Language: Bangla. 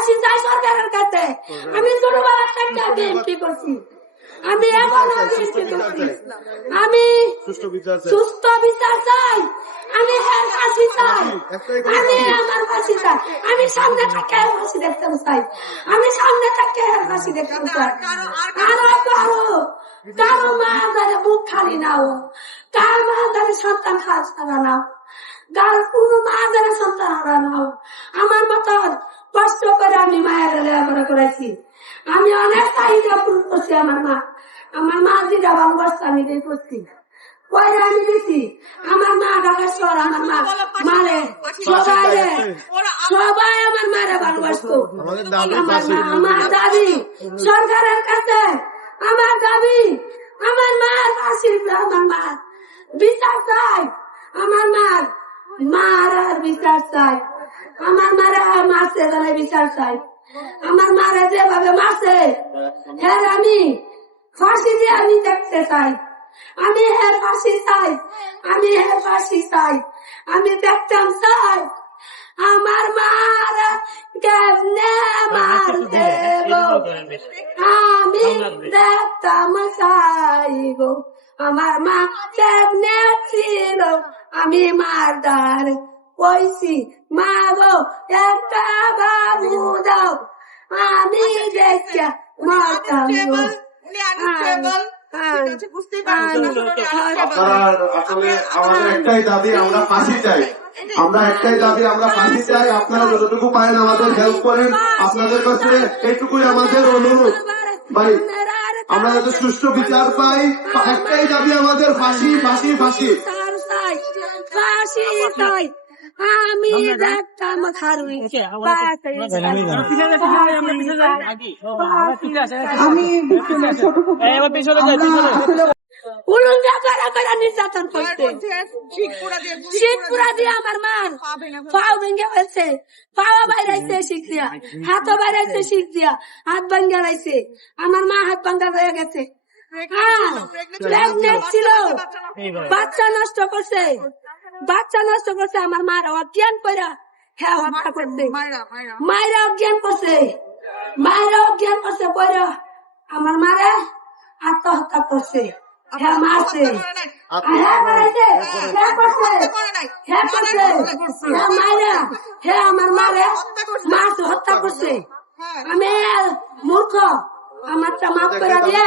ফাঁসি চাই সরকারের কাছে। আমি ছোটবেলা থেকে বিএনপি করছি, আমি এখনো বিএনপি করছি। আমি সুস্থ বিচার চাই, আমি ফাঁসি চাই, আমি আমার ফাঁসি চাই, আমি সামনে থেকে ফাঁসি দেখতে চাই, আমি সামনে থেকে ফাঁসি দেখতে চাই। কারো মা দ্বারা বুক খালি নাও, কার মা দ্বারা সন্তান হারা নাও, কার কোনো মা দ্বারা সন্তান হারা নাও। আমার মতন কষ্ট করে আমি মায়ের লেখাপড়া করেছি, আমি অনেক চাহিদা পূরণ করছি। আমার মা যেটা ভালোবাসত আমি দিয়ে করছি, পরে আমি দিচ্ছি। আমার মা ঢাকা শহর, আমার মা মারে সবাই আমার মারে ভালোবাসত। আমার দাবি সরকারের কাছে, আমার দাবি আমার মার ফাঁসি, আমার মার বিচার চাই, আমার মার আর বিচার চাই, আমার মারা মারছে তাহলে বিচার চাই, আমার মারা যেভাবে মারছে হ্যাঁ আমি ফাঁসি দিয়ে আমি দেখতে চাই, আমি হ্যাঁ ফাঁসি চাই, আমি হ্যাঁ ফাঁসি চাই, আমি দেখতাম চাই আমার মারা কেমনে মারতে গো, আমি দেখতাম চাই গো আমার মা কেমনে ছিল। আমি মারদার কইছি মা গো একটা বাবু দাও, আমি দেখে মারতাম গো। আসলে আমাদের একটাই দাবি, আমরা ফাঁসি চাই, আমরা একটাই দাবি, আমরা ফাঁসি চাই। আপনারা যতটুকু পারেন আমাদের হেল্প করেন, আপনাদের কাছে এইটুকুই আমাদের অনুরোধ ভাই, আমরা যাতে সুষ্ঠু বিচার পাই। একটাই দাবি আমাদের, ফাঁসি ফাঁসি ফাঁসি। ফাঁসি চাই, আমি দেখতাম খারুই নির্যাতন করতে শীতপুরা দিয়ে আমার মান পাও ভেঙে হয়েছে, পাওয়া বাইরাইছে শিখ দিয়া, হাতও বাইরাইছে শিখ দিয়া, হাত ভাঙ্গা লাইছে, আমার মা হাত ভাঙ্গা হয়ে গেছে, ছিল বাচ্চা নষ্ট করছে, বাচ্চা নষ্ট করছে। আমার মার অজ্ঞান করে হ্যাঁ হত্যা করছে, মায়েরা অজ্ঞান করছে, মায়েরা অজ্ঞান করছে পরে আমার মারে আত্মহত্যা করছে, হ্যাঁ মারছে, হ্যাঁ মারছে, হ্যাঁ করছে, হ্যাঁ করছে, হ্যাঁ মায়েরা হ্যাঁ আমার মারে মারছে, হত্যা করছে। আমি মূর্খ, আমারটা মাফ করে দিয়ে